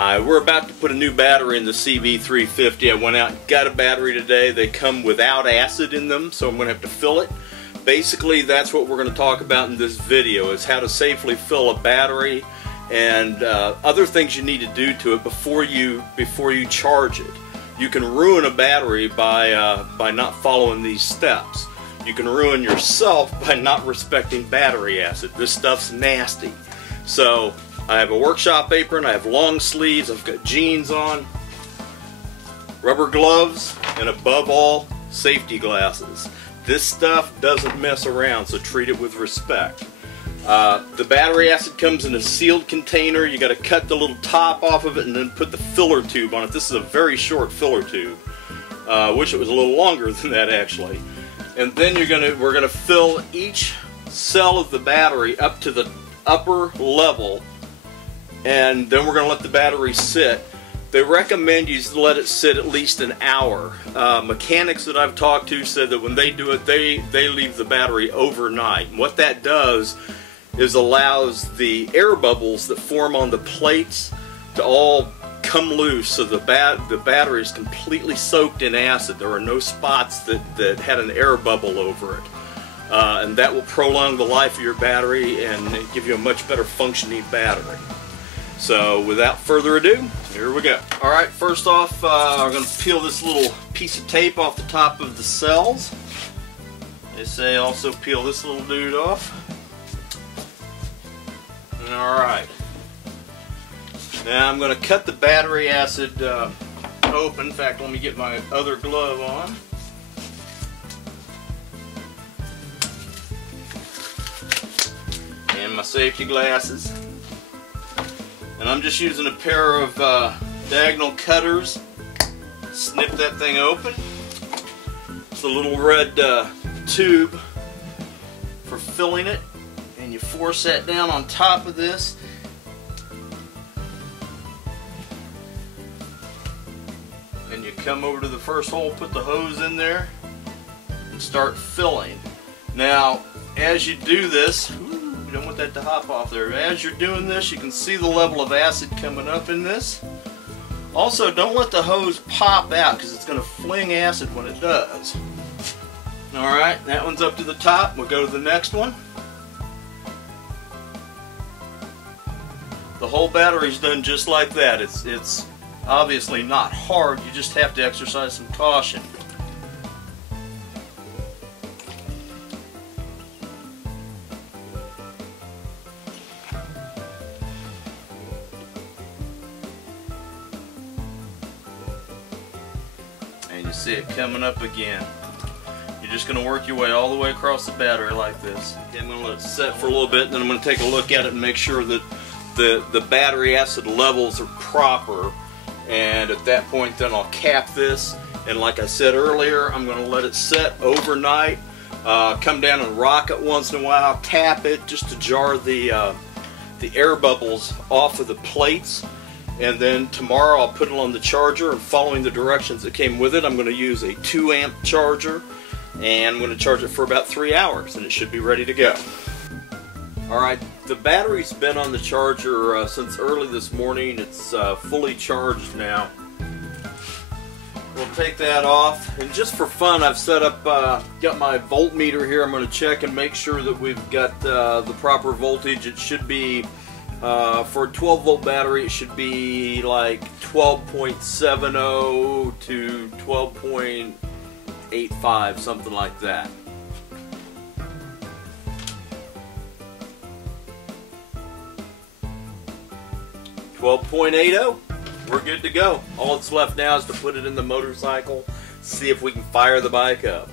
We're about to put a new battery in the CB350. I went out and got a battery today. They come without acid in them, so I'm going to have to fill it. Basically, that's what we're going to talk about in this video, is how to safely fill a battery and other things you need to do to it before you charge it. You can ruin a battery by not following these steps. You can ruin yourself by not respecting battery acid. This stuff's nasty. So I have a workshop apron, I have long sleeves, I've got jeans on, rubber gloves, and above all, safety glasses. This stuff doesn't mess around, so treat it with respect. The battery acid comes in a sealed container. You got to cut the little top off of it and then put the filler tube on it. This is a very short filler tube. Wish it was a little longer than that, actually. And then we're gonna fill each cell of the battery up to the upper level, and then we're gonna let the battery sit. They recommend you let it sit at least an hour. Mechanics that I've talked to said that when they do it, they leave the battery overnight. And what that does is allows the air bubbles that form on the plates to all come loose, so the battery is completely soaked in acid. There are no spots that had an air bubble over it. And that will prolong the life of your battery and give you a much better functioning battery. So without further ado, here we go. Alright, first off, we're going to peel this little piece of tape off the top of the cells. They say also peel this little dude off. Alright. Now I'm going to cut the battery acid open. In fact, let me get my other glove on. And my safety glasses. And I'm just using a pair of diagonal cutters. Snip that thing open. It's a little red tube for filling it. And you force that down on top of this. And you come over to the first hole, put the hose in there, and start filling. Now, as you do this, you don't want that to hop off there. As you're doing this, you can see the level of acid coming up in this. Also, don't let the hose pop out, because it's going to fling acid when it does. Alright, that one's up to the top. We'll go to the next one. The whole battery's done just like that. It's obviously not hard, you just have to exercise some caution. And you see it coming up again. You're just going to work your way all the way across the battery like this. Okay, I'm going to let it set for a little bit, and then I'm going to take a look at it and make sure that the battery acid levels are proper. And at that point, then I'll cap this. And like I said earlier, I'm going to let it set overnight. Come down and rock it once in a while. Tap it just to jar the air bubbles off of the plates. And then tomorrow I'll put it on the charger. And following the directions that came with it, I'm going to use a 2-amp charger. And I'm going to charge it for about 3 hours. And it should be ready to go. Alright, the battery's been on the charger since early this morning. It's fully charged now. We'll take that off, and just for fun, I've set up, got my voltmeter here. I'm going to check and make sure that we've got the proper voltage. It should be, for a 12 volt battery, it should be like 12.70 to 12.85, something like that. 12.80, we're good to go. All that's left now is to put it in the motorcycle, see if we can fire the bike up.